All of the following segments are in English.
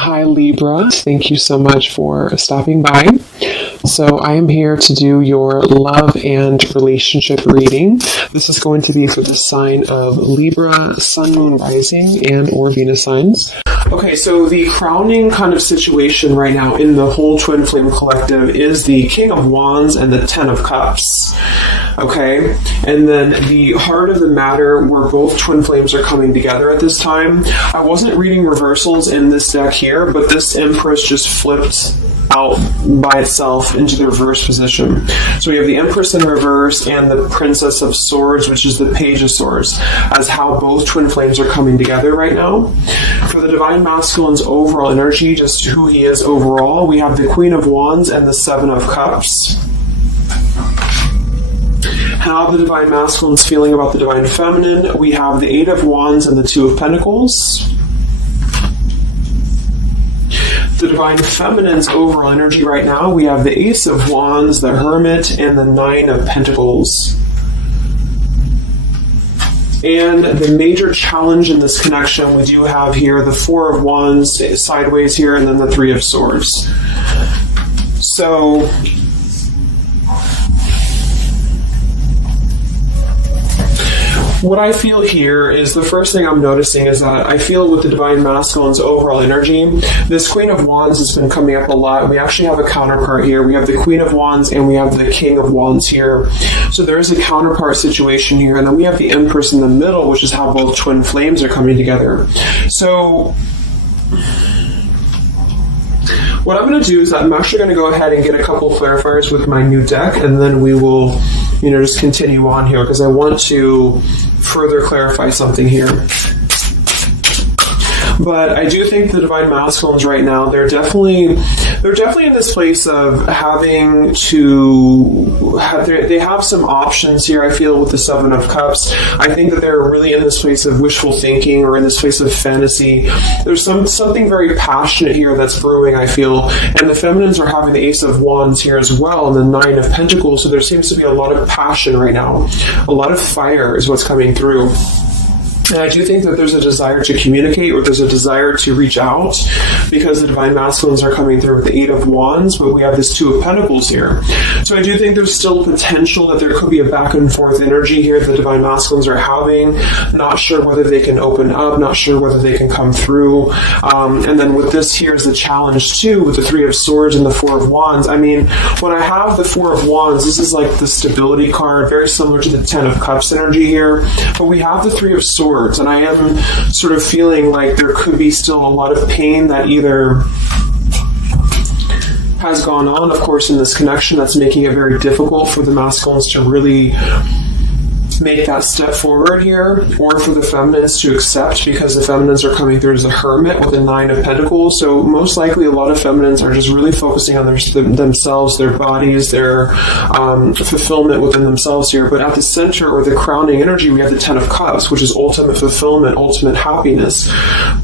Hi Libra, thank you so much for stopping by. So I am here to do your love and relationship reading. This is going to be for the sign of Libra, Sun, Moon, Rising, and or Venus signs. Okay, so the crowning kind of situation right now in the whole Twin Flame Collective is the King of Wands and the Ten of Cups. Okay, and then the heart of the matter where both Twin Flames are coming together at this time. I wasn't reading reversals in this deck here, but this Empress just flipped out by itself into the reverse position. So we have the Empress in reverse and the Princess of Swords, which is the Page of Swords, as how both Twin Flames are coming together right now. For the Divine Masculine's overall energy, just who he is overall, we have the Queen of Wands and the Seven of Cups. How the Divine Masculine is feeling about the Divine Feminine, we have the Eight of Wands and the Two of Pentacles. The Divine Feminine's overall energy right now, we have the Ace of Wands, the Hermit, and the Nine of Pentacles. And the major challenge in this connection, we do have here the Four of Wands sideways here, and then the Three of Swords. So what I feel here is the first thing I'm noticing is that I feel with the Divine Masculine's overall energy, this Queen of Wands has been coming up a lot. We actually have a counterpart here. We have the Queen of Wands and we have the King of Wands here. So there is a counterpart situation here. And then we have the Empress in the middle, which is how both Twin Flames are coming together. So what I'm going to do is I'm actually going to go ahead and get a couple clarifiers with my new deck, and then we will, just continue on here because I want to further clarify something here. But I do think the Divine Masculines right now, they're definitely in this place of having to they have some options here, I feel, with the Seven of Cups. I think that they're really in this place of wishful thinking or in this place of fantasy. There's something very passionate here that's brewing, I feel. And the Feminines are having the Ace of Wands here as well and the Nine of Pentacles. So there seems to be a lot of passion right now. A lot of fire is what's coming through. And I do think that there's a desire to communicate or there's a desire to reach out because the Divine Masculines are coming through with the Eight of Wands, but we have this Two of Pentacles here. So I do think there's still potential that there could be a back and forth energy here the Divine Masculines are having. Not sure whether they can open up, not sure whether they can come through. And then with this, here's the challenge too with the Three of Swords and the Four of Wands. I mean, when I have the Four of Wands, this is like the stability card, very similar to the Ten of Cups energy here. But we have the Three of Swords. And I am sort of feeling like there could be still a lot of pain that either has gone on, of course, in this connection that's making it very difficult for the masculines to really make that step forward here, or for the feminines to accept, because the feminines are coming through as a hermit with a Nine of Pentacles. So most likely a lot of feminines are just really focusing on themselves, their bodies, their fulfillment within themselves here. But at the center, or the crowning energy, we have the Ten of Cups, which is ultimate fulfillment, ultimate happiness.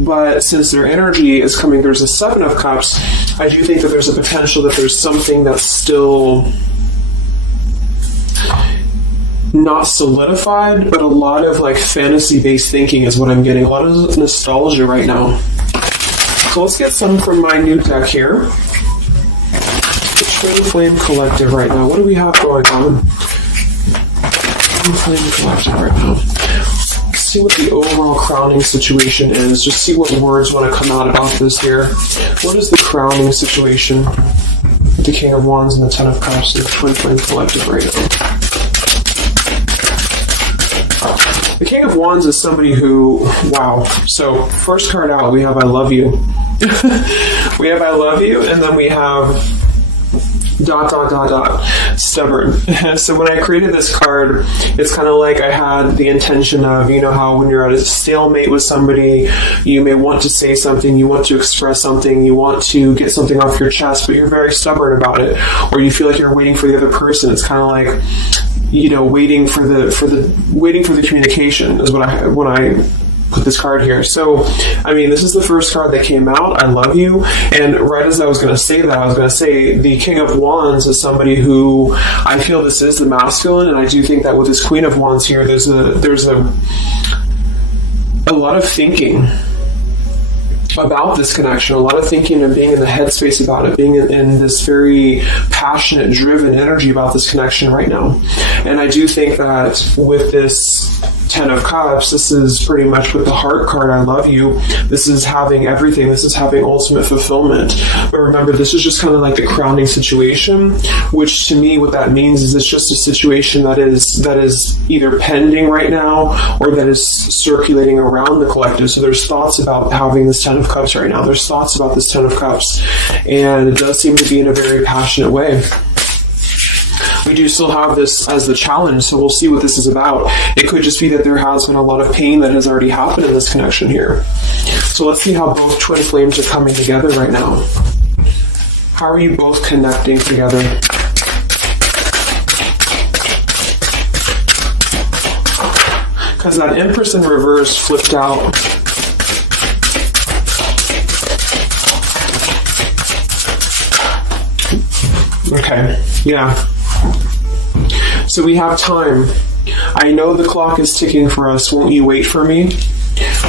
But since their energy is coming through as a Seven of Cups, I do think that there's a potential that there's something that's still not solidified, but a lot of like fantasy-based thinking is what I'm getting. A lot of nostalgia right now. So let's get some from my new deck here. The Twin Flame Collective right now. What do we have going on? Twin Flame Collective right now. Let's see what the overall crowning situation is. Just see what words want to come out about this here. What is the crowning situation with the King of Wands and the Ten of Cups and the Twin Flame Collective right now? The King of Wands is somebody who, wow. So first card out, we have I love you. We have I love you, and then we have ... stubborn. So when I created this card, it's kind of like I had the intention of, how when you're at a stalemate with somebody, you may want to say something, you want to express something, you want to get something off your chest, but you're very stubborn about it, or you feel like you're waiting for the other person. It's kind of like, waiting for the communication is when I put this card here. So, I mean, this is the first card that came out, I love you, and right as I was going to say that, I was going to say the King of Wands is somebody who I feel this is the masculine, and I do think that with this Queen of Wands here, there's a lot of thinking. about this connection, a lot of thinking and being in the headspace about it, being in this very passionate, driven energy about this connection right now. And I do think that with this Ten of Cups, this is pretty much with the Heart card, I love you. This is having everything. This is having ultimate fulfillment. But remember, this is just kind of like the crowning situation, which to me, what that means is it's just a situation that is either pending right now or that is circulating around the collective. So there's thoughts about having this Ten of Cups right now. There's thoughts about this Ten of Cups, and it does seem to be in a very passionate way. We do still have this as the challenge, so we'll see what this is about. It could just be that there has been a lot of pain that has already happened in this connection here. So let's see how both twin flames are coming together right now. How are you both connecting together? Because that Empress in reverse flipped out. Okay, yeah. So we have time. I know the clock is ticking for us. Won't you wait for me?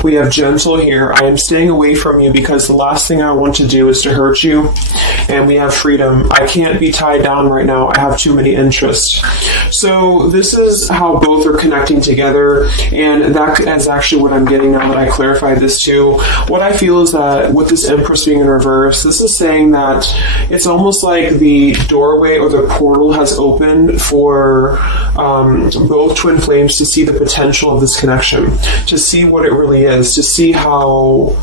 We have gentle here. I am staying away from you because the last thing I want to do is to hurt you. And we have freedom. I can't be tied down right now. I have too many interests. So this is how both are connecting together. And that is actually what I'm getting now that I clarified this too. What I feel is that with this Empress being in reverse, this is saying that it's almost like the doorway or the portal has opened for both twin flames to see the potential of this connection, to see what it really is, to see how...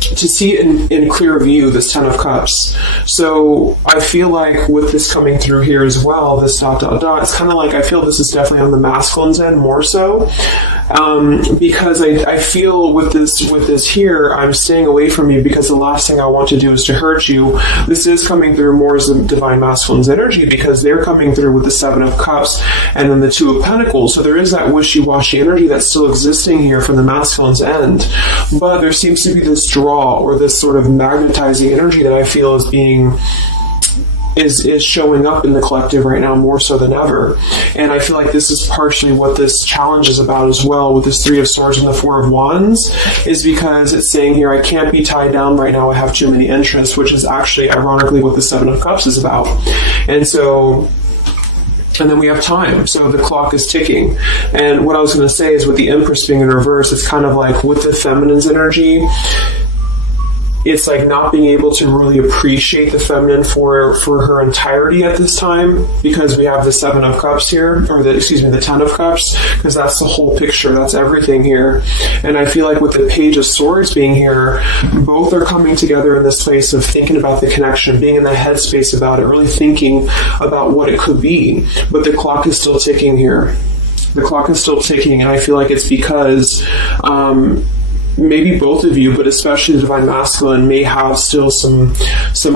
to see it in clear view, this Ten of Cups. So I feel like with this coming through here as well, this ... it's kind of like I feel this is definitely on the masculine's end more so. Because I feel with this here, I'm staying away from you because the last thing I want to do is to hurt you. This is coming through more as the Divine Masculine's energy because they're coming through with the Seven of Cups and then the Two of Pentacles. So there is that wishy-washy energy that's still existing here from the masculine's end. But there seems to be this draw or this sort of magnetizing energy that I feel is being... is showing up in the collective right now more so than ever. And I feel like this is partially what this challenge is about as well with this Three of Swords and the Four of Wands, is because it's saying here, I can't be tied down right now, I have too many interests, which is actually ironically what the Seven of Cups is about. And then we have time, so the clock is ticking. And what I was going to say is with the Empress being in reverse, it's kind of like with the feminine's energy, it's like not being able to really appreciate the feminine for her entirety at this time because we have the Seven of Cups here, or the Ten of Cups, because that's the whole picture, that's everything here. And I feel like with the Page of Swords being here, both are coming together in this place of thinking about the connection, being in the headspace about it, really thinking about what it could be. But the clock is still ticking here. The clock is still ticking, and I feel like it's because maybe both of you, but especially the Divine Masculine, may have still some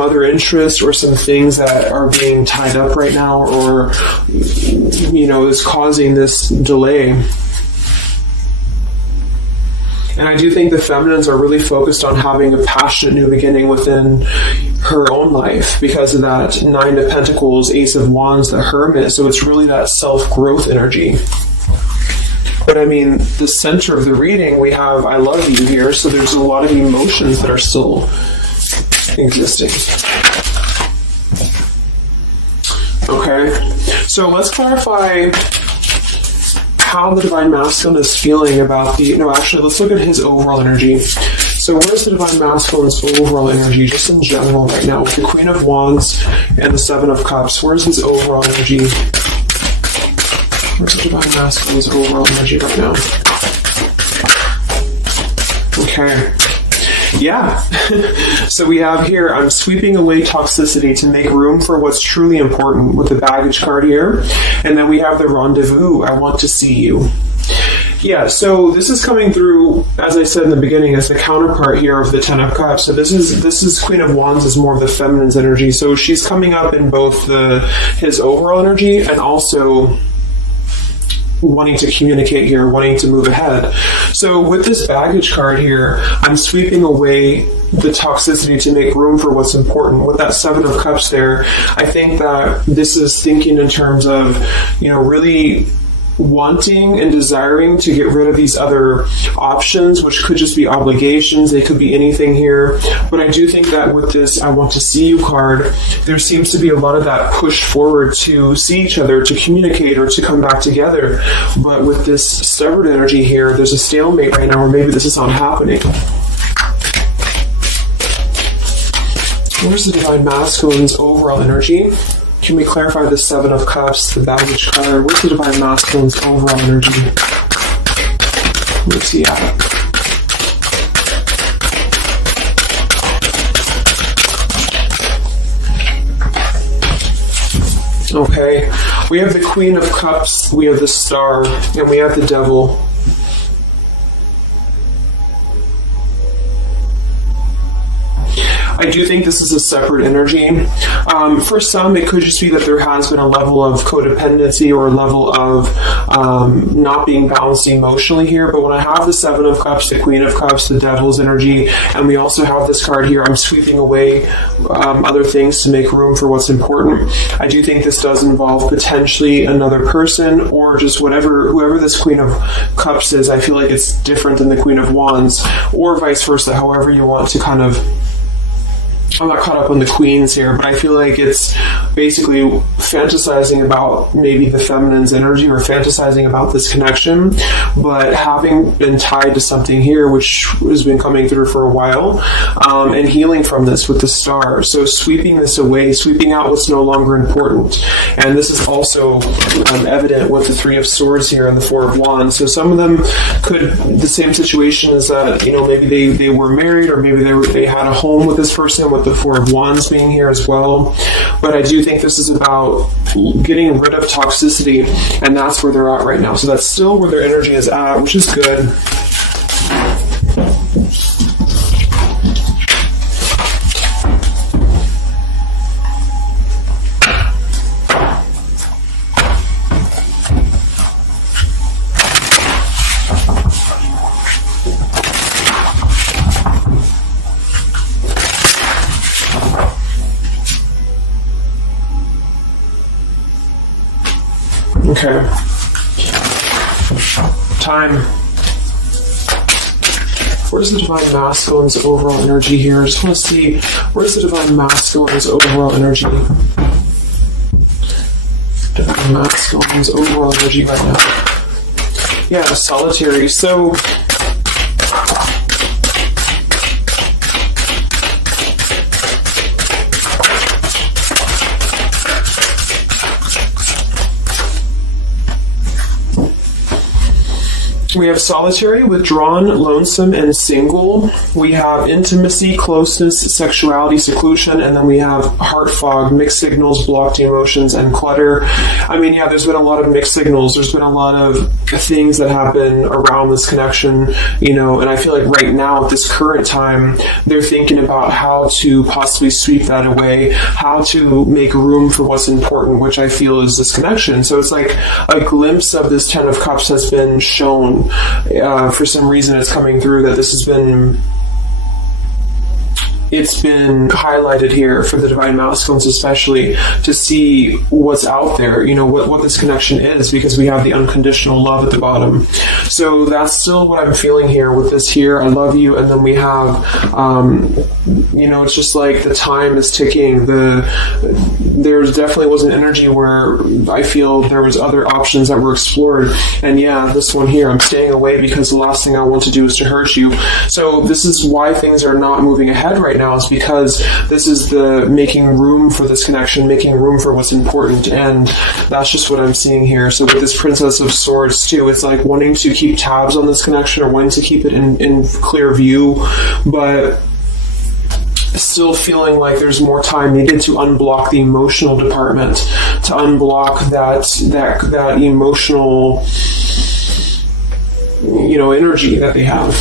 other interests or some things that are being tied up right now, or is causing this delay. And I do think the feminines are really focused on having a passionate new beginning within her own life because of that Nine of Pentacles, Ace of Wands, the Hermit. So it's really that self-growth energy. But I mean, the center of the reading, we have I love you here, so there's a lot of emotions that are still existing. Okay, so let's clarify how the Divine Masculine is feeling about let's look at his overall energy. So where's the Divine Masculine's overall energy, just in general right now, with the Queen of Wands and the Seven of Cups? Where's his overall energy? Where's the Divine Masculine's overall energy right now? Okay. Yeah. So we have here, I'm sweeping away toxicity to make room for what's truly important with the baggage card here. And then we have the Rendezvous, I want to see you. Yeah, so this is coming through, as I said in the beginning, as the counterpart here of the Ten of Cups. So this is Queen of Wands is more of the feminine's energy. So she's coming up in both his overall energy and also wanting to communicate here, wanting to move ahead. So with this baggage card here, I'm sweeping away the toxicity to make room for what's important. With that Seven of Cups there, I think that this is thinking in terms of, really wanting and desiring to get rid of these other options, which could just be obligations. They could be anything here. But I do think that with this I want to see you card, there seems to be a lot of that push forward to see each other, to communicate, or to come back together. But with this stubborn energy here, there's a stalemate right now, or maybe this is not happening. Where's the Divine Masculine's overall energy? Can we clarify the Seven of Cups, the baggage card? Where's the Divine Masculine's overall energy? Where's he at? Okay, we have the Queen of Cups, we have the Star, and we have the Devil. I do think this is a separate energy. For some, it could just be that there has been a level of codependency or a level of not being balanced emotionally here. But when I have the Seven of Cups, the Queen of Cups, the Devil's energy, and we also have this card here, I'm sweeping away other things to make room for what's important. I do think this does involve potentially another person or just whoever this Queen of Cups is. I feel like it's different than the Queen of Wands, or vice versa, however you want to kind of... I'm not caught up on the queens here, but I feel like it's basically fantasizing about maybe the feminine's energy or fantasizing about this connection, but having been tied to something here, which has been coming through for a while, and healing from this with the Star. So sweeping this away, sweeping out what's no longer important. And this is also evident with the Three of Swords here and the Four of Wands. So some of them could, the same situation is that, maybe they were married, or maybe they had a home with this person, with the Four of Wands being here as well. But I do think this is about getting rid of toxicity, and that's where they're at right now. So that's still where their energy is at, which is good. Okay. Time. Where's the Divine Masculine's overall energy here? I just want to see, where's the Divine Masculine's overall energy? Divine Masculine's overall energy right now. Yeah, solitary. So... we have solitary, withdrawn, lonesome, and single. We have intimacy, closeness, sexuality, seclusion, and then we have heart fog, mixed signals, blocked emotions, and clutter. I mean, yeah, there's been a lot of mixed signals. There's been a lot of things that happen around this connection, and I feel like right now at this current time, they're thinking about how to possibly sweep that away, how to make room for what's important, which I feel is this connection. So it's like a glimpse of this Ten of Cups has been shown. For some reason it's coming through that this has been highlighted here for the Divine Masculines, especially to see what's out there, what this connection is, because we have the unconditional love at the bottom. So that's still what I'm feeling here with this here. I love you. And then we have, it's just like the time is ticking. There definitely was an energy where I feel there was other options that were explored. And yeah, this one here, I'm staying away because the last thing I want to do is to hurt you. So this is why things are not moving ahead right now, is because this is the making room for this connection, making room for what's important, and that's just what I'm seeing here. So with this Princess of Swords too, it's like wanting to keep tabs on this connection or wanting to keep it in clear view, but still feeling like there's more time needed to unblock the emotional department, to unblock that emotional energy that they have.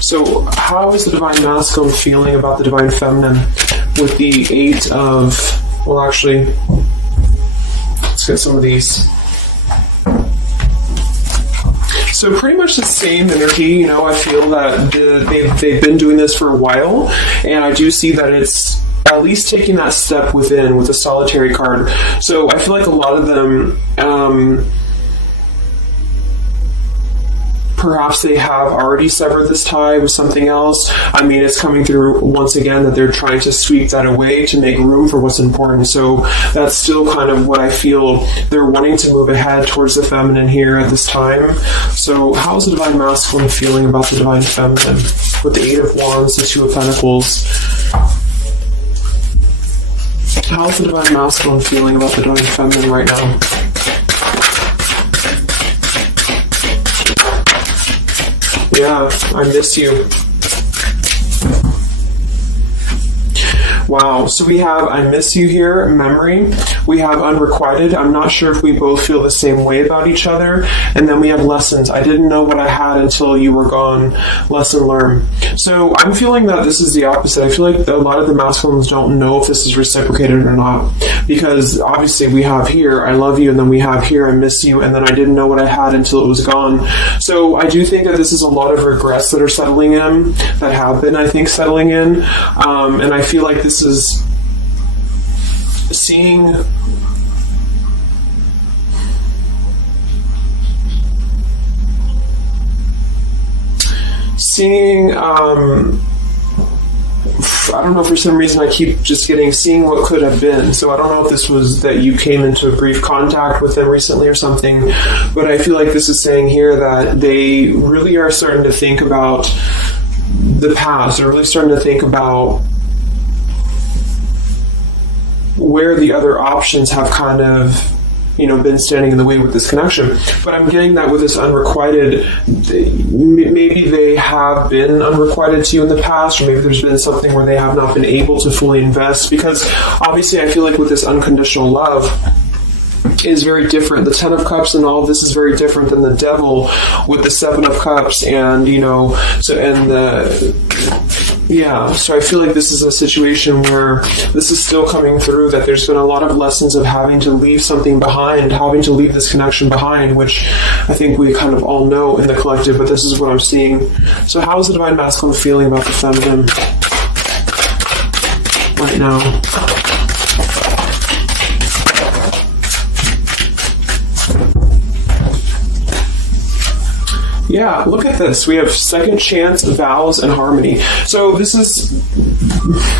So how is the Divine Masculine feeling about the Divine Feminine with the Eight of... Well, actually, let's get some of these. So pretty much the same energy, I feel that they've been doing this for a while, and I do see that it's at least taking that step within with the Solitary card. So I feel like a lot of them, perhaps they have already severed this tie with something else. I mean, it's coming through once again that they're trying to sweep that away to make room for what's important. So that's still kind of what I feel. They're wanting to move ahead towards the feminine here at this time. So how's the Divine Masculine feeling about the Divine Feminine? With the Eight of Wands, the Two of Pentacles. How's the Divine Masculine feeling about the Divine Feminine right now? Yeah, I miss you. Wow, so we have I miss you here, memory. We have unrequited. I'm not sure if we both feel the same way about each other. And then we have lessons. I didn't know what I had until you were gone. Lesson learned. So I'm feeling that this is the opposite. I feel like a lot of the masculines don't know if this is reciprocated or not. Because obviously we have here, I love you, and then we have here, I miss you, and then I didn't know what I had until it was gone. So I do think that this is a lot of regrets that are settling in, that have been, I think, settling in. And I feel like this is seeing I don't know, for some reason I keep just seeing what could have been. So I don't know if this was that you came into a brief contact with them recently or something, but I feel like this is saying here that they really are starting to think about the past. They're really starting to think about where the other options have kind of, been standing in the way with this connection. But I'm getting that with this unrequited, maybe they have been unrequited to you in the past, or maybe there's been something where they have not been able to fully invest, because obviously I feel like with this unconditional love is very different. The Ten of Cups and all of this is very different than the Devil with the Seven of Cups, and so I feel like this is a situation where this is still coming through, that there's been a lot of lessons of having to leave something behind, having to leave this connection behind, which I think we kind of all know in the collective, but this is what I'm seeing. So how is the Divine Masculine feeling about the feminine right now? Yeah, look at this. We have second chance, vows, and harmony. So this is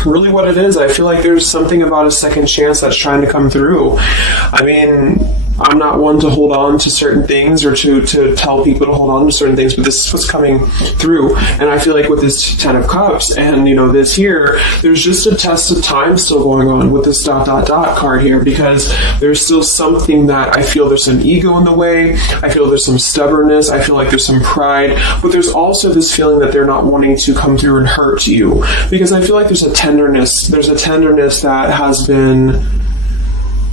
really what it is. I feel like there's something about a second chance that's trying to come through. I mean, I'm not one to hold on to certain things or to tell people to hold on to certain things, but this is what's coming through. And I feel like with this Ten of Cups and, this here, there's just a test of time still going on with this ... card here, because there's still something that I feel there's some ego in the way. I feel there's some stubbornness. I feel like there's some pride, but there's also this feeling that they're not wanting to come through and hurt you, because I feel like there's a tenderness that has been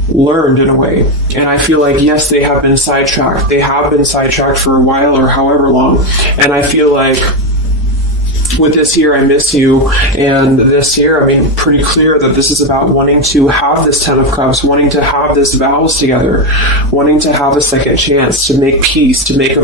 learned in a way. And I feel like, yes, they have been sidetracked. They have been sidetracked for a while or however long. And I feel like with this here, I miss you, and this here, I mean, pretty clear that this is about wanting to have this Ten of Cups, wanting to have this vows together, wanting to have a second chance to make peace, to make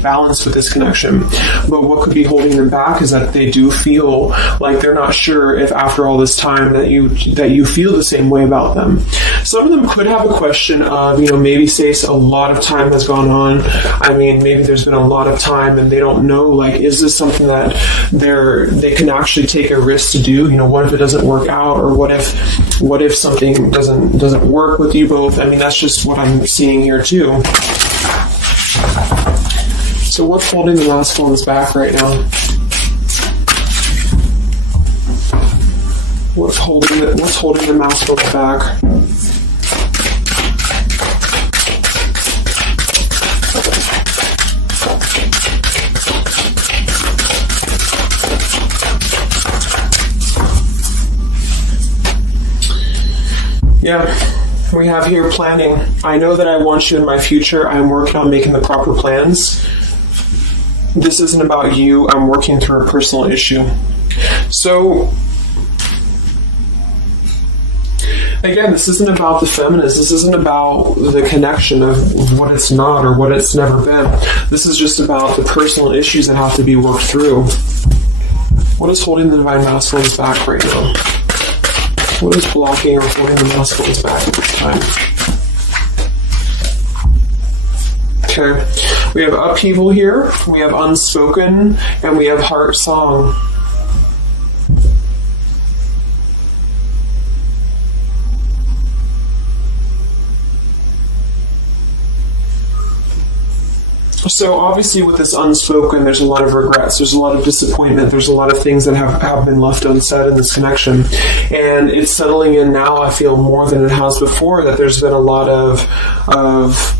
balance with this connection. But what could be holding them back is that they do feel like they're not sure if after all this time that you feel the same way about them. Some of them could have a question of, maybe say a lot of time has gone on. I mean, maybe there's been a lot of time and they don't know, like, is this something that they can actually take a risk to do? What if it doesn't work out, or what if something doesn't work with you both? I mean, that's just what I'm seeing here too. So what's holding the masculines back right now? What's holding the masculines back? Yeah, we have here planning. I know that I want you in my future. I'm working on making the proper plans. This isn't about you. I'm working through a personal issue. So, again, this isn't about the feminist. This isn't about the connection of what it's not or what it's never been. This is just about the personal issues that have to be worked through. What is holding the Divine Masculines back right now? What is blocking or holding the masculines back at this time? Okay, we have upheaval here, we have unspoken, and we have heart song. So obviously with this unspoken, there's a lot of regrets, there's a lot of disappointment, there's a lot of things that have been left unsaid in this connection. And it's settling in now, I feel, more than it has before, that there's been a lot of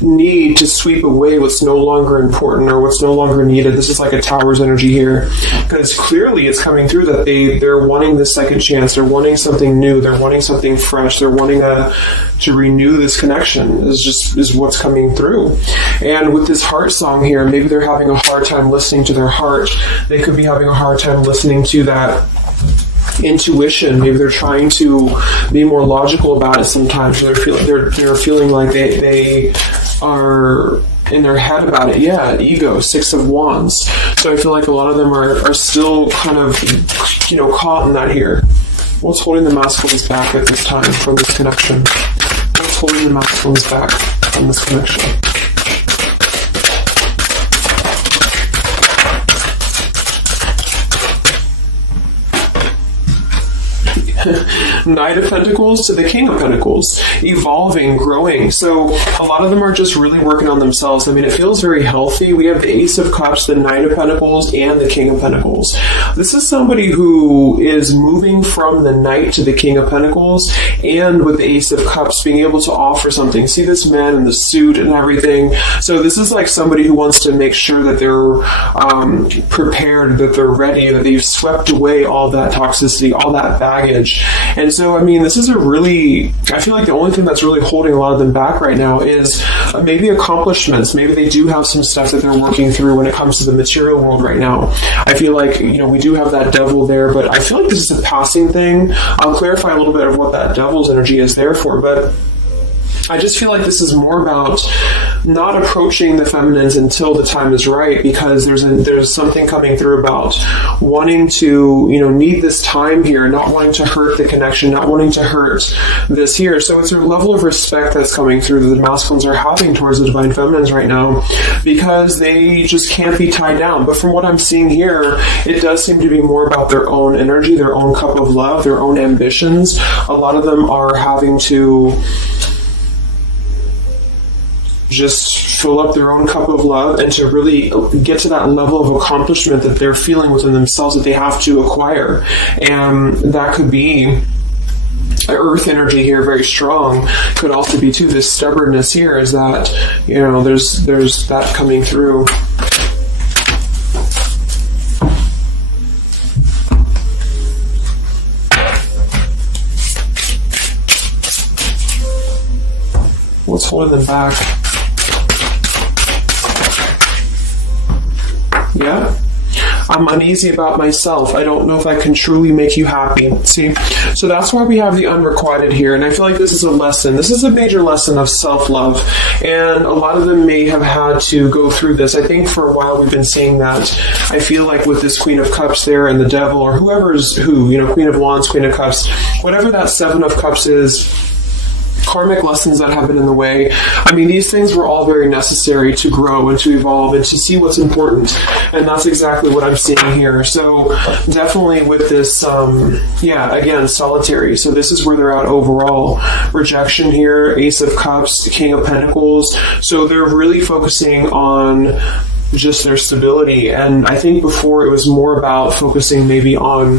need to sweep away what's no longer important or what's no longer needed. This is like a Tower's energy here, because clearly it's coming through that they're wanting this second chance, they're wanting something new, they're wanting something fresh, they're wanting to renew this connection is what's coming through. And with this heart song here, maybe they're having a hard time listening to their heart. They could be having a hard time listening to that intuition. Maybe they're trying to be more logical about it sometimes. They're feeling like they are in their head about it. Yeah, ego, 6 of Wands. So I feel like a lot of them are still kind of, caught in that here. What's holding the masculines back at this time from this connection? What's holding the masculines back from this connection? Knight of Pentacles to the King of Pentacles, evolving, growing. So a lot of them are just really working on themselves. I mean, it feels very healthy. We have the Ace of Cups, the Knight of Pentacles, and the King of Pentacles. This is somebody who is moving from the Knight to the King of Pentacles, and with the Ace of Cups being able to offer something. See this man in the suit and everything. So this is like somebody who wants to make sure that they're prepared, that they're ready, that they've swept away all that toxicity, all that baggage. And so, I mean, this is I feel like the only thing that's really holding a lot of them back right now is maybe accomplishments. Maybe they do have some stuff that they're working through when it comes to the material world right now. I feel like, we do have that devil there, but I feel like this is a passing thing. I'll clarify a little bit of what that devil's energy is there for, but I just feel like this is more about not approaching the feminines until the time is right, because there's something coming through about wanting to, need this time here, not wanting to hurt the connection, not wanting to hurt this here. So it's a level of respect that's coming through that the masculines are having towards the divine feminines right now, because they just can't be tied down. But from what I'm seeing here, it does seem to be more about their own energy, their own cup of love, their own ambitions. A lot of them are having to just fill up their own cup of love and to really get to that level of accomplishment that they're feeling within themselves that they have to acquire. And that could be earth energy here, very strong. Could also be too this stubbornness here, is that there's that coming through. What's holding them back? Yeah. I'm uneasy about myself. I don't know if I can truly make you happy. See? So that's why we have the unrequited here. And I feel like this is a lesson. This is a major lesson of self-love. And a lot of them may have had to go through this. I think for a while we've been seeing that. I feel like with this Queen of Cups there and the Devil, or whoever's who, Queen of Wands, Queen of Cups, whatever that Seven of Cups is, karmic lessons that have been in the way. I mean, these things were all very necessary to grow and to evolve and to see what's important. And that's exactly what I'm seeing here. So definitely with this, again, solitary. So this is where they're at overall. Rejection here, Ace of Cups, King of Pentacles. So they're really focusing on just their stability. And I think before it was more about focusing maybe on,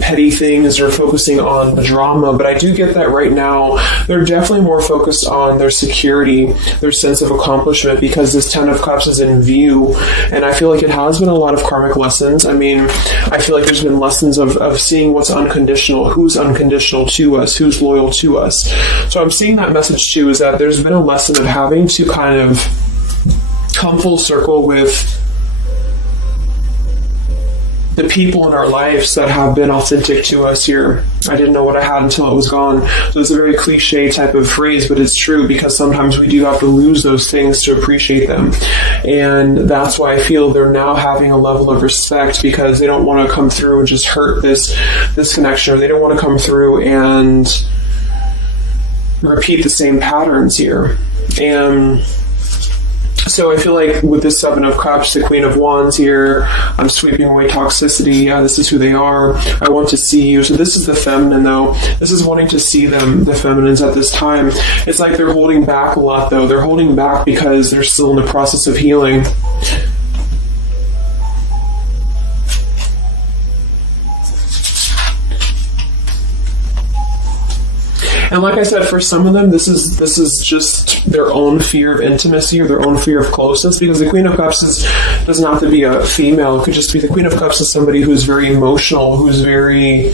petty things or focusing on the drama. But I do get that right now they're definitely more focused on their security, their sense of accomplishment, because this Ten of Cups is in view. And I feel like it has been a lot of karmic lessons. I mean, I feel like there's been lessons of seeing what's unconditional, who's unconditional to us, who's loyal to us. So I'm seeing that message too, is that there's been a lesson of having to kind of come full circle with the people in our lives that have been authentic to us here. I didn't know what I had until it was gone. So it's a very cliche type of phrase, but it's true, because sometimes we do have to lose those things to appreciate them. And that's why I feel they're now having a level of respect, because they don't want to come through and just hurt this connection, or they don't want to come through and repeat the same patterns here. And so I feel like with this Seven of Cups, the Queen of Wands here, I'm sweeping away toxicity. Yeah, this is who they are. I want to see you. So this is the feminine, though. This is wanting to see them, the feminines at this time. It's like they're holding back a lot, though. They're holding back because they're still in the process of healing. And like I said, for some of them, this is just their own fear of intimacy, or their own fear of closeness, because the Queen of Cups doesn't have to be a female. It could just be the Queen of Cups is somebody who's very emotional, who's very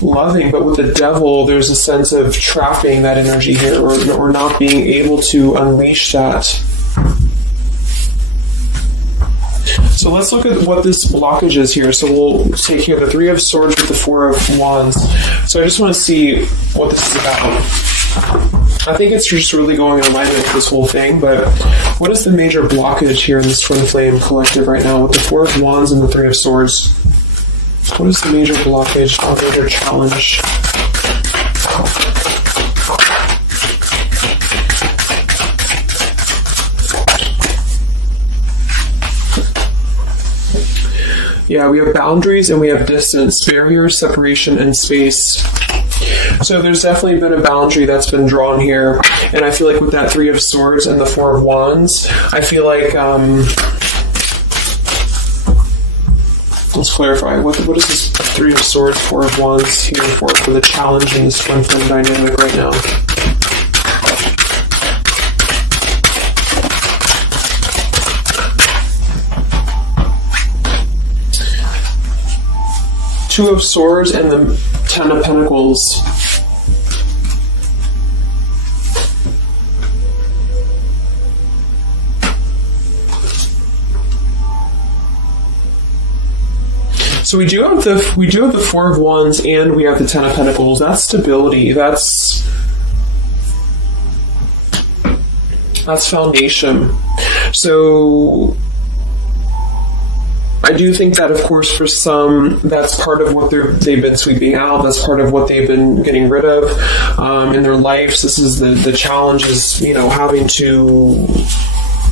loving. But with the Devil, there's a sense of trapping that energy here, or not being able to unleash that. So let's look at what this blockage is here. So we'll take here the Three of Swords with the Four of Wands. So I just want to see what this is about. I think it's just really going in alignment with this whole thing, but what is the major blockage here in this Twin Flame collective right now with the Four of Wands and the Three of Swords? What is the major blockage, or major challenge? Yeah, we have boundaries and we have distance, barriers, separation, and space. So there's definitely been a boundary that's been drawn here. And I feel like with that Three of Swords and the Four of Wands, I feel like, let's clarify, what is this Three of Swords, Four of Wands here for the challenge in this Twin Flame dynamic right now? Two of Swords and the Ten of Pentacles. So we do have the Four of Wands and we have the Ten of Pentacles. That's stability. That's foundation. So I do think that, of course, for some, that's part of what they've been sweeping out. That's part of what they've been getting rid of in their lives. This is the challenge is, having to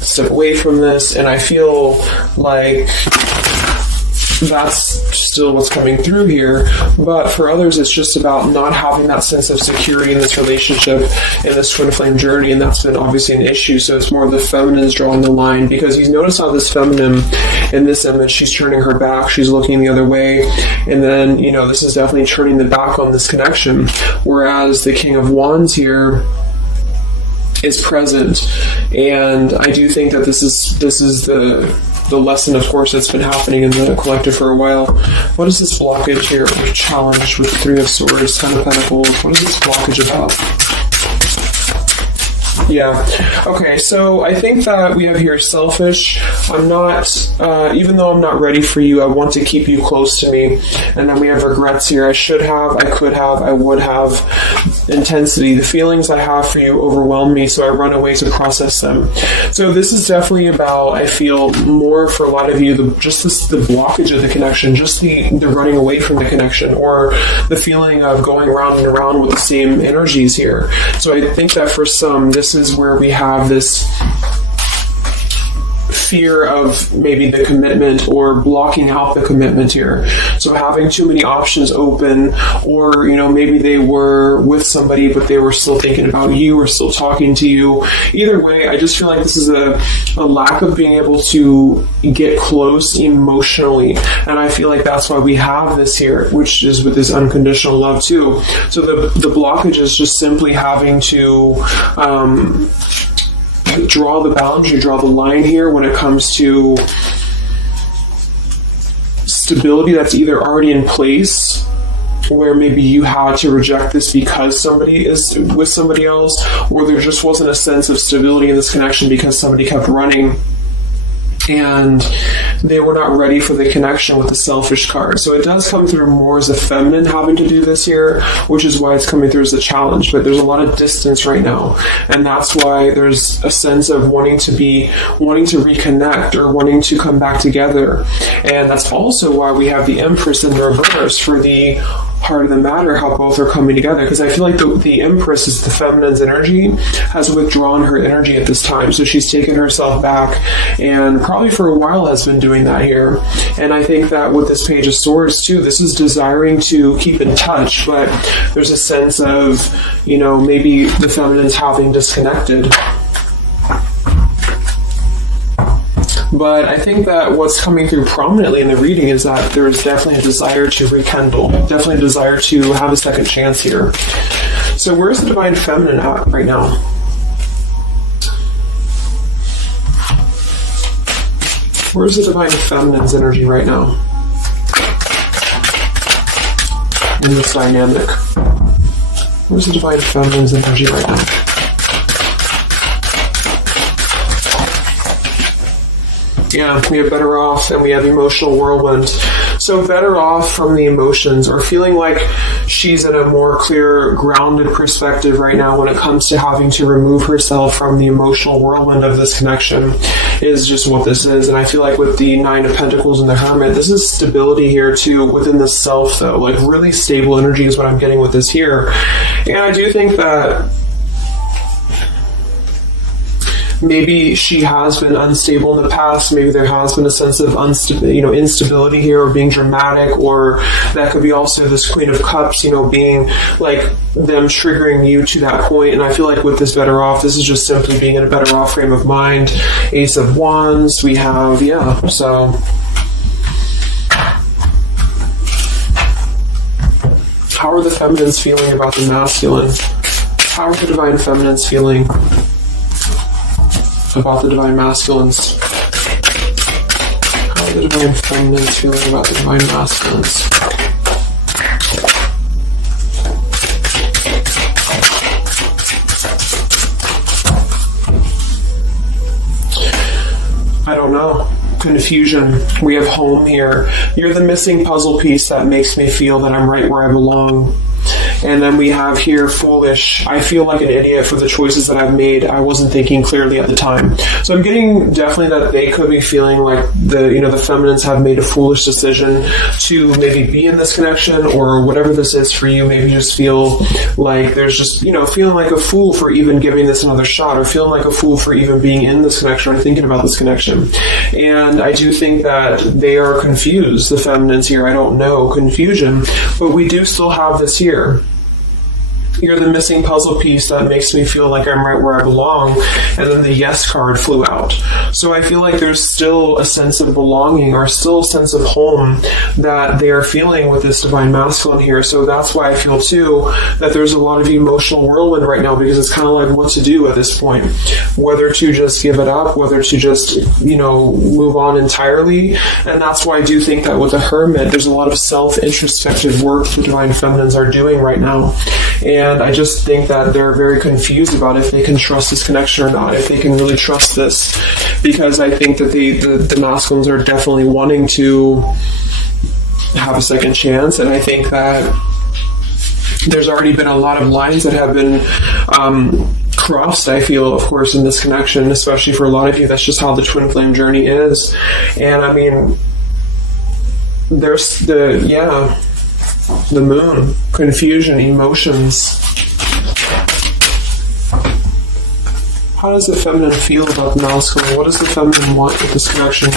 step away from this. And I feel like that's still what's coming through here. But for others, it's just about not having that sense of security in this relationship, in this Twin Flame journey, and that's been obviously an issue. So it's more of the feminine is drawing the line, because you notice how this feminine in this image, she's turning her back, she's looking the other way, and then, this is definitely turning the back on this connection, whereas the King of Wands here is present. And I do think that this is the lesson, of course, that's been happening in the collective for a while. What is this blockage here, or challenge with the Three of Swords, Ten of Pentacles? What is this blockage about? Yeah. Okay, so I think that we have here selfish. I'm not, even though I'm not ready for you, I want to keep you close to me. And then we have regrets here. I should have, I could have, I would have. Intensity. The feelings I have for you overwhelm me, so I run away to process them. So this is definitely about, I feel, more for a lot of you, the blockage of the connection, just the running away from the connection, or the feeling of going around and around with the same energies here. So I think that for some, this is where we have this fear of maybe the commitment, or blocking out the commitment here. So having too many options open, or maybe they were with somebody but they were still thinking about you, or still talking to you. Either way, I just feel like this is a lack of being able to get close emotionally, and I feel like that's why we have this here, which is with this unconditional love too. So the blockage is just simply having to draw the boundary, draw the line here when it comes to stability that's either already in place, where maybe you had to reject this because somebody is with somebody else, or there just wasn't a sense of stability in this connection because somebody kept running and they were not ready for the connection with the selfish card. So it does come through more as a feminine having to do this here, which is why it's coming through as a challenge. But there's a lot of distance right now, and that's why there's a sense of wanting to reconnect or wanting to come back together. And that's also why we have the Empress in the reverse for the heart of the matter, how both are coming together, because I feel like the Empress is the feminine's energy, has withdrawn her energy at this time, so she's taken herself back, and probably for a while has been doing that here. And I think that with this Page of Swords too, this is desiring to keep in touch, but there's a sense of, maybe the feminine's having disconnected. But I think that what's coming through prominently in the reading is that there's definitely a desire to rekindle, definitely a desire to have a second chance here. So where's the Divine Feminine at right now? Where's the Divine Feminine's energy right now in this dynamic? Where's the Divine Feminine's energy right now? Yeah, we have Better Off, and we have Emotional Whirlwind. So Better Off from the emotions, or feeling like she's in a more clear, grounded perspective right now when it comes to having to remove herself from the emotional whirlwind of this connection, is just what this is. And I feel like with the Nine of Pentacles and the Hermit, this is stability here too within the self, though. Like really stable energy is what I'm getting with this here. And I do think that maybe she has been unstable in the past. Maybe there has been a sense of instability here, or being dramatic, or that could be also this Queen of Cups, being like them triggering you to that point. And I feel like with this Better Off, this is just simply being in a better off frame of mind. Ace of Wands, we have, so how are the feminines feeling about the masculine? How are the Divine Feminines feeling about the Divine Masculines? How are the Divine Feminines feeling about the Divine Masculines? I don't know. Confusion. We have Home here. You're the missing puzzle piece that makes me feel that I'm right where I belong. And then we have here Foolish. I feel like an idiot for the choices that I've made. I wasn't thinking clearly at the time. So I'm getting definitely that they could be feeling like the feminines have made a foolish decision to maybe be in this connection, or whatever this is for you. Maybe just feel like there's just, feeling like a fool for even giving this another shot, or feeling like a fool for even being in this connection or thinking about this connection. And I do think that they are confused, the feminines here. I don't know, confusion. But we do still have this here. You're the missing puzzle piece that makes me feel like I'm right where I belong. And then the Yes card flew out. So I feel like there's still a sense of belonging, or still a sense of home that they are feeling with this Divine Masculine here. So that's why I feel too that there's a lot of emotional whirlwind right now, because it's kind of like what to do at this point. Whether to just give it up, whether to just, move on entirely. And that's why I do think that with the Hermit, there's a lot of self-introspective work the Divine Feminines are doing right now. And I just think that they're very confused about if they can trust this connection or not, if they can really trust this. Because I think that the masculines are definitely wanting to have a second chance. And I think that there's already been a lot of lines that have been crossed, I feel, of course, in this connection, especially for a lot of you. That's just how the twin flame journey is. And I mean, there's the Moon, confusion, emotions. How does the feminine feel about the masculine? What does the feminine want with this connection?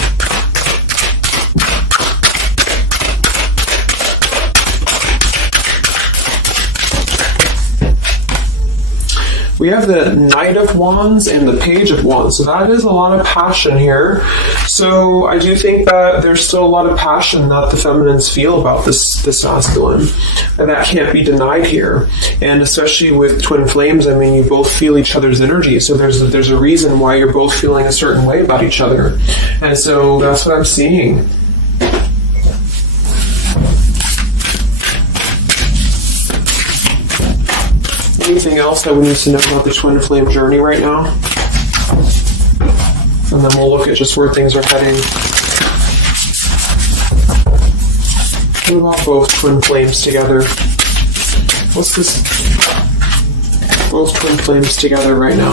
We have the Knight of Wands and the Page of Wands. So that is a lot of passion here. So I do think that there's still a lot of passion that the feminines feel about this masculine. And that can't be denied here. And especially with twin flames, I mean, you both feel each other's energy. So there's a reason why you're both feeling a certain way about each other. And so that's what I'm seeing. Anything else that we need to know about the twin flame journey right now? And then we'll look at just where things are heading. What about both twin flames together? What's this? Both twin flames together right now.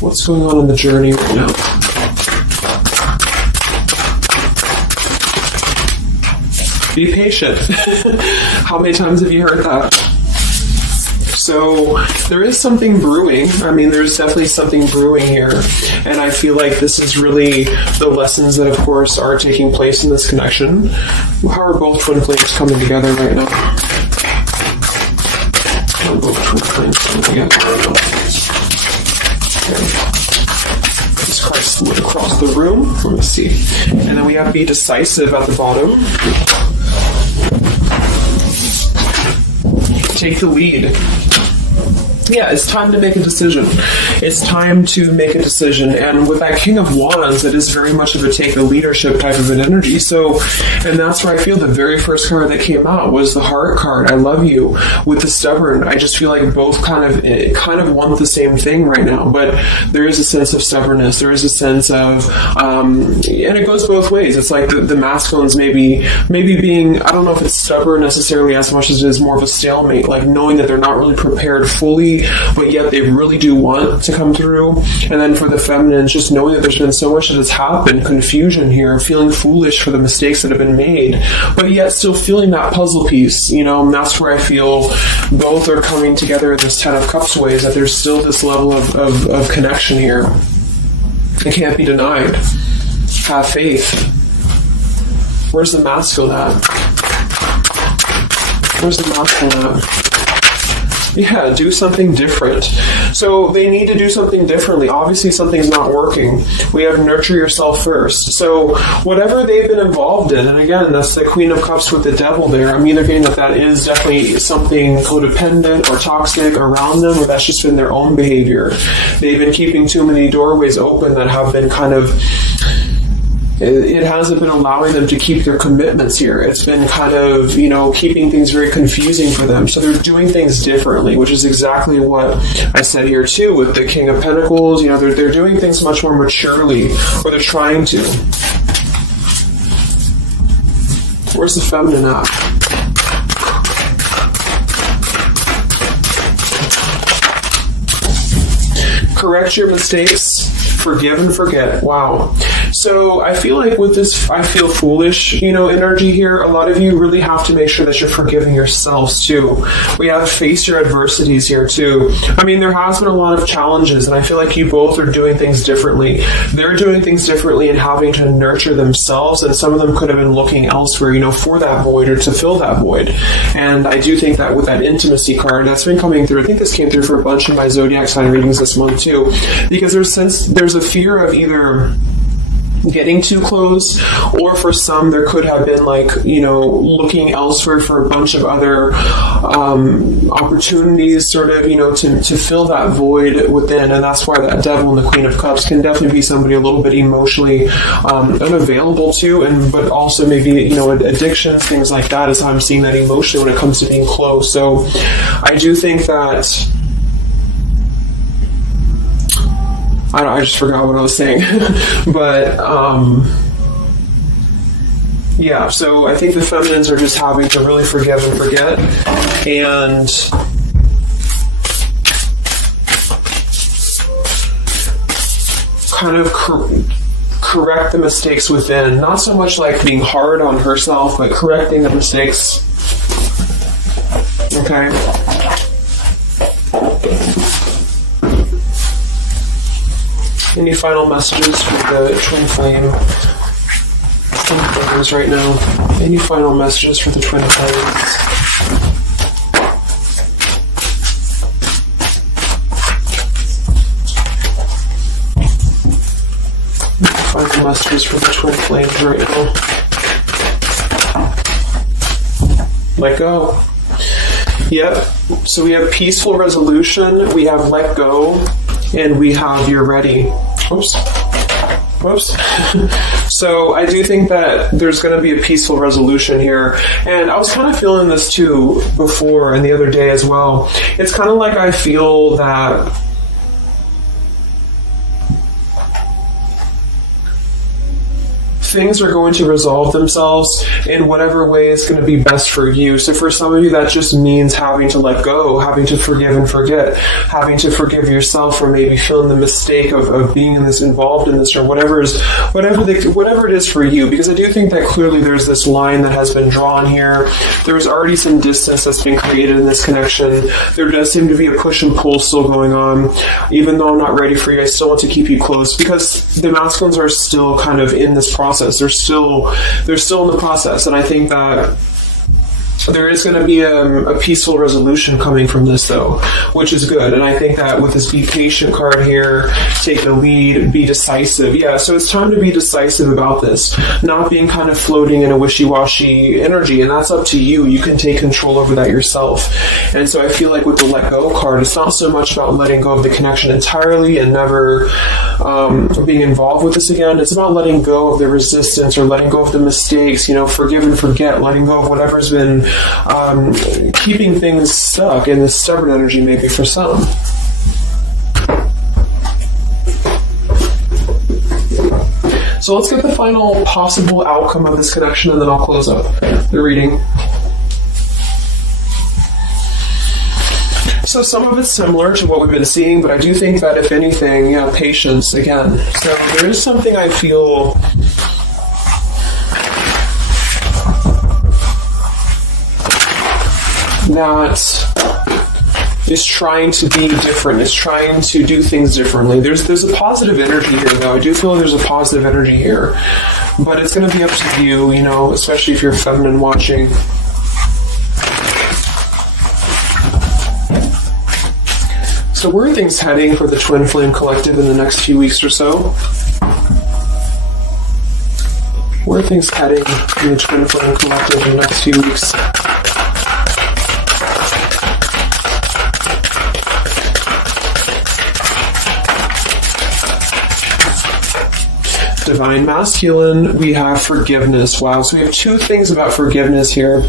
What's going on in the journey right now? Be patient. How many times have you heard that? So there is something brewing. I mean, there's definitely something brewing here. And I feel like this is really the lessons that, of course, are taking place in this connection. How are both twin flames coming together right now? How are both twin flames coming together right now? Okay. Just kind of slid across the room. Let me see. And then we have be decisive at the bottom. Take the lead. Yeah, it's time to make a decision. It's time to make a decision. And with that King of Wands, it is very much of a take the leadership type of an energy. So, and that's where I feel the very first card that came out was the Heart card. I love you. With the Stubborn, I just feel like both kind of want the same thing right now. But there is a sense of stubbornness. There is a sense of, and it goes both ways. It's like the masculines maybe being, I don't know if it's stubborn necessarily as much as it is more of a stalemate, like knowing that they're not really prepared fully, but yet they really do want to come through. And then for the feminines, just knowing that there's been so much that has happened, confusion here, feeling foolish for the mistakes that have been made, but yet still feeling that puzzle piece, you know. And that's where I feel both are coming together in this Ten of Cups ways, that there's still this level of connection here. It can't be denied. Have faith. Where's the masculine at? Where's the masculine at? Yeah, do something different. So they need to do something differently. Obviously, something's not working. We have nurture yourself first. So whatever they've been involved in, and again, that's the Queen of Cups with the Devil there. I'm either getting that is definitely something codependent or toxic around them, or that's just been their own behavior. They've been keeping too many doorways open that have been kind of, it hasn't been allowing them to keep their commitments here. It's been kind of, you know, keeping things very confusing for them. So they're doing things differently, which is exactly what I said here too with the King of Pentacles. You know, they're doing things much more maturely, or they're trying to. Where's the feminine at? Correct your mistakes. Forgive and forget. Wow. So I feel like with this I feel foolish, you know, energy here, a lot of you really have to make sure that you're forgiving yourselves too. We have to face your adversities here too. I mean, there has been a lot of challenges, and I feel like you both are doing things differently. They're doing things differently and having to nurture themselves, and some of them could have been looking elsewhere, you know, for that void or to fill that void. And I do think that with that intimacy card that's been coming through, I think this came through for a bunch of my zodiac sign readings this month too, because there's a fear of either getting too close, or for some there could have been like, you know, looking elsewhere for a bunch of other opportunities, sort of, you know, to fill that void within. And that's why that Devil and the Queen of Cups can definitely be somebody a little bit emotionally unavailable to, and but also maybe, you know, addictions, things like that is how I'm seeing that emotionally when it comes to being close. So I do think that I just forgot what I was saying. But, yeah, so I think the feminines are just having to really forgive and forget. And kind of correct the mistakes within. Not so much like being hard on herself, but correcting the mistakes. Okay? Any final messages for the twin flames right now? Any final messages for the twin flames? Final messages for the twin flames right now. Let go. Yep. So we have peaceful resolution. We have let go. And we have you're ready. Oops. So I do think that there's going to be a peaceful resolution here. And I was kind of feeling this too before and the other day as well. It's kind of like I feel that things are going to resolve themselves in whatever way is going to be best for you. So for some of you, that just means having to let go, having to forgive and forget, having to forgive yourself for maybe feeling the mistake of being in this, involved in this, or whatever it is for you. Because I do think that clearly there's this line that has been drawn here. There's already some distance that's been created in this connection. There does seem to be a push and pull still going on. Even though I'm not ready for you, I still want to keep you close, because the masculines are still kind of in this process. They're still in the process, and I think that there is going to be a peaceful resolution coming from this, though, which is good. And I think that with this be patient card here, take the lead, be decisive. Yeah, so it's time to be decisive about this, not being kind of floating in a wishy-washy energy. And that's up to you. You can take control over that yourself. And so I feel like with the let go card, it's not so much about letting go of the connection entirely and never being involved with this again. It's about letting go of the resistance, or letting go of the mistakes, forgive and forget, letting go of whatever's been keeping things stuck in this stubborn energy, maybe for some. So let's get the final possible outcome of this connection, and then I'll close up the reading. So some of it's similar to what we've been seeing, but I do think that if anything, patience again. So there is something I feel that is trying to be different, is trying to do things differently. There's a positive energy here, though. I do feel there's a positive energy here. But it's going to be up to you, especially if you're feminine watching. So where are things heading for the Twin Flame Collective in the next few weeks or so? Where are things heading in the Twin Flame Collective in the next few weeks? Divine Masculine, we have forgiveness. Wow, so we have two things about forgiveness here.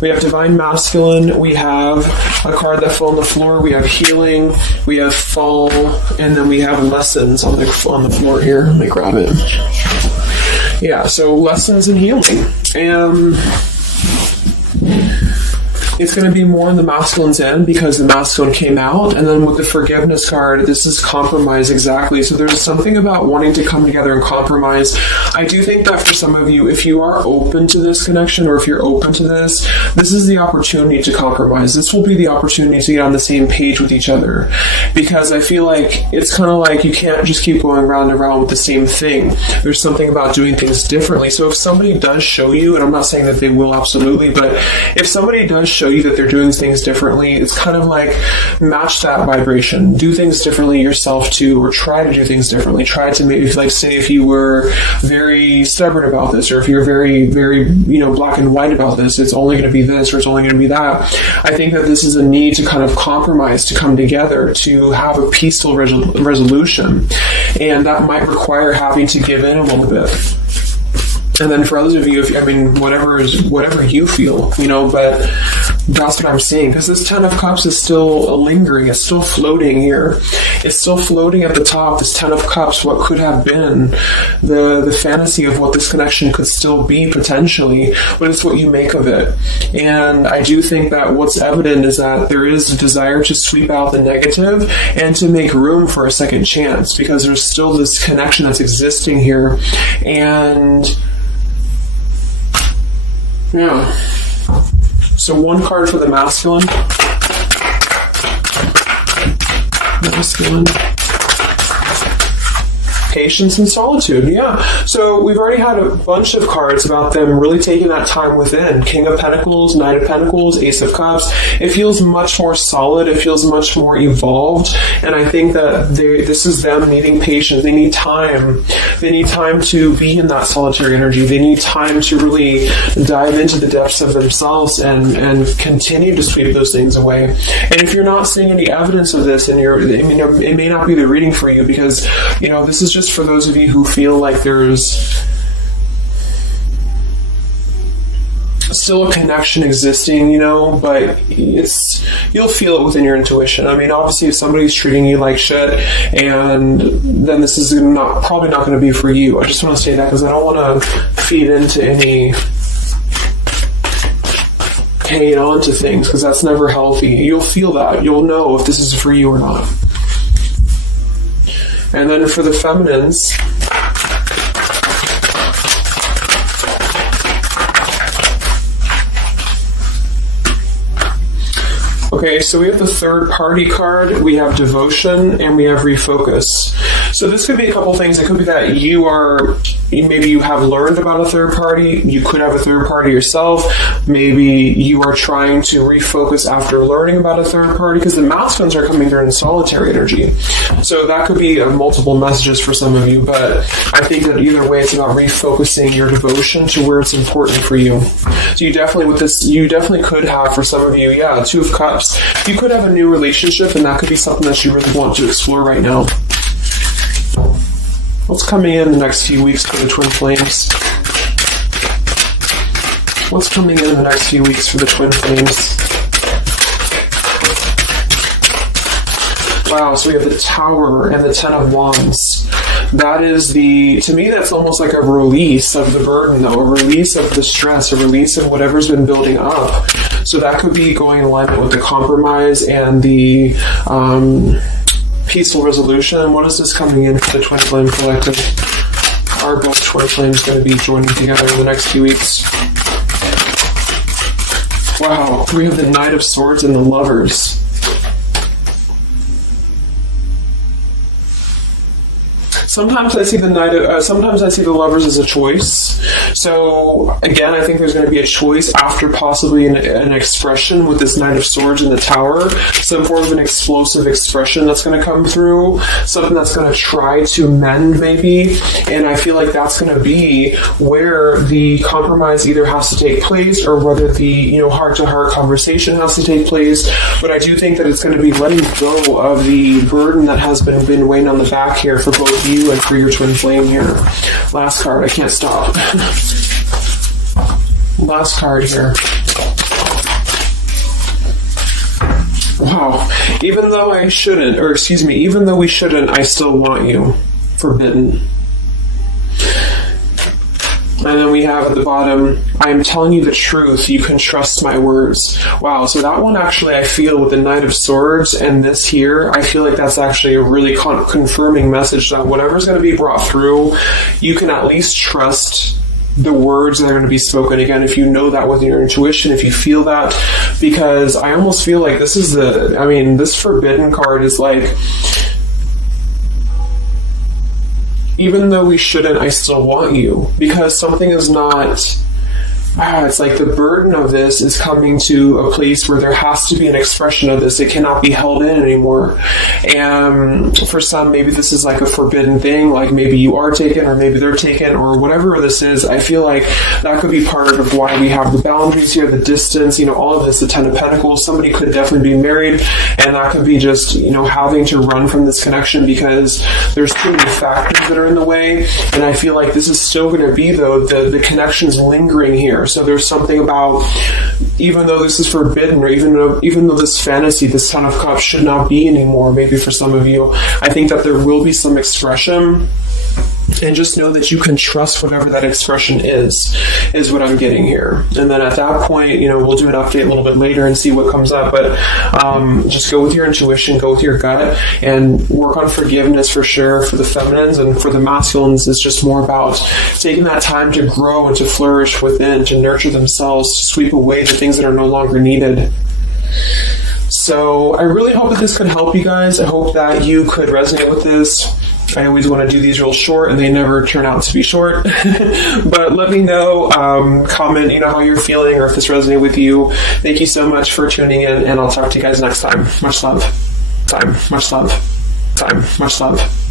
We have Divine Masculine, we have a card that fell on the floor, we have healing, we have fall, and then we have lessons on the floor here. Let me grab it. Yeah, so lessons and healing. It's going to be more on the masculine's end because the masculine came out. And then with the forgiveness card, this is compromise, exactly. So there's something about wanting to come together and compromise. I do think that for some of you, if you are open to this connection, or if you're open to this is the opportunity to compromise. This will be the opportunity to get on the same page with each other. Because I feel like it's kind of like you can't just keep going round and round with the same thing. There's something about doing things differently. So if somebody does show you, and I'm not saying that they will absolutely, but if somebody does show you that they're doing things differently, it's kind of like match that vibration. Do things differently yourself too, or try to do things differently. Try to maybe, like, say if you were very stubborn about this, or if you're very, very, black and white about this, it's only going to be this, or it's only going to be that. I think that this is a need to kind of compromise, to come together, to have a peaceful resolution. And that might require having to give in a little bit. And then for others of you, whatever you feel, but that's what I'm seeing. Because this Ten of Cups is still lingering. It's still floating here. It's still floating at the top. This Ten of Cups, what could have been the fantasy of what this connection could still be potentially, but it's what you make of it. And I do think that what's evident is that there is a desire to sweep out the negative and to make room for a second chance, because there's still this connection that's existing here. And yeah. So one card for the masculine. Masculine. Patience and solitude, yeah. So we've already had a bunch of cards about them really taking that time within. King of Pentacles, Knight of Pentacles, Ace of Cups. It feels much more solid. It feels much more evolved. And I think that this is them needing patience. They need time. They need time to be in that solitary energy. They need time to really dive into the depths of themselves and continue to sweep those things away. And if you're not seeing any evidence of this, and it may not be the reading for you, because this is just for those of you who feel like there's still a connection existing, you know, but you'll feel it within your intuition. I mean, obviously, if somebody's treating you like shit, and then this is probably not going to be for you. I just want to say that because I don't want to feed into any hanging on to things, because that's never healthy. You'll feel that. You'll know if this is for you or not. And then for the feminines, okay, so we have the third party card, we have devotion, and we have refocus. So this could be a couple things. It could be that maybe you have learned about a third party. You could have a third party yourself. Maybe you are trying to refocus after learning about a third party, because the masculines are coming through in solitary energy. So that could be multiple messages for some of you, but I think that either way, it's about refocusing your devotion to where it's important for you. So you definitely could have, for some of you, Two of Cups. You could have a new relationship, and that could be something that you really want to explore right now. What's coming in the next few weeks for the twin flames? What's coming in the next few weeks for the twin flames? Wow, so we have the Tower and the Ten of Wands. That is to me, that's almost like a release of the burden, though, a release of the stress, a release of whatever's been building up. So that could be going in alignment with the compromise and the peaceful resolution. What is this coming in for the Twin Flame Collective? Are both Twin Flames going to be joining together in the next few weeks? Wow, we have the Knight of Swords and the Lovers. Sometimes I see the Lovers as a choice. So again, I think there's going to be a choice after possibly an expression with this Knight of Swords in the Tower, some form of an explosive expression that's going to come through, something that's going to try to mend maybe, and I feel like that's going to be where the compromise either has to take place or whether the heart-to-heart conversation has to take place. But I do think that it's going to be letting go of the burden that has been weighing on the back here for both you and for your twin flame here. Last card, I can't stop. Last card here. Wow. Even though we shouldn't, I still want you. Forbidden. And then we have at the bottom, I am telling you the truth, you can trust my words. Wow, so that one actually, I feel with the Knight of Swords and this here, I feel like that's actually a really confirming message that whatever's going to be brought through, you can at least trust the words that are going to be spoken. Again, if you know that with your intuition, if you feel that, because I almost feel like this is this Forbidden card is like, even though we shouldn't, I still want you. Because something is not... it's like the burden of this is coming to a place where there has to be an expression of this. It cannot be held in anymore. And for some, maybe this is like a forbidden thing, like maybe you are taken or maybe they're taken or whatever this is. I feel like that could be part of why we have the boundaries here, the distance, all of this, the Ten of Pentacles. Somebody could definitely be married, and that could be just, having to run from this connection because there's too many factors that are in the way. And I feel like this is still going to be, though, the connection's lingering here. So there's something about, even though this is forbidden, or even though this fantasy, this Ten of Cups should not be anymore, maybe for some of you, I think that there will be some expression. And just know that you can trust whatever that expression is what I'm getting here. And then at that point, we'll do an update a little bit later and see what comes up. But just go with your intuition, go with your gut, and work on forgiveness for sure for the feminines. And for the masculines, it's just more about taking that time to grow and to flourish within, to nurture themselves, to sweep away the things that are no longer needed. So I really hope that this could help you guys. I hope that you could resonate with this. I always want to do these real short, and they never turn out to be short. But let me know, comment, how you're feeling, or if this resonated with you. Thank you so much for tuning in, and I'll talk to you guys next time. Much love. Much love. Much love.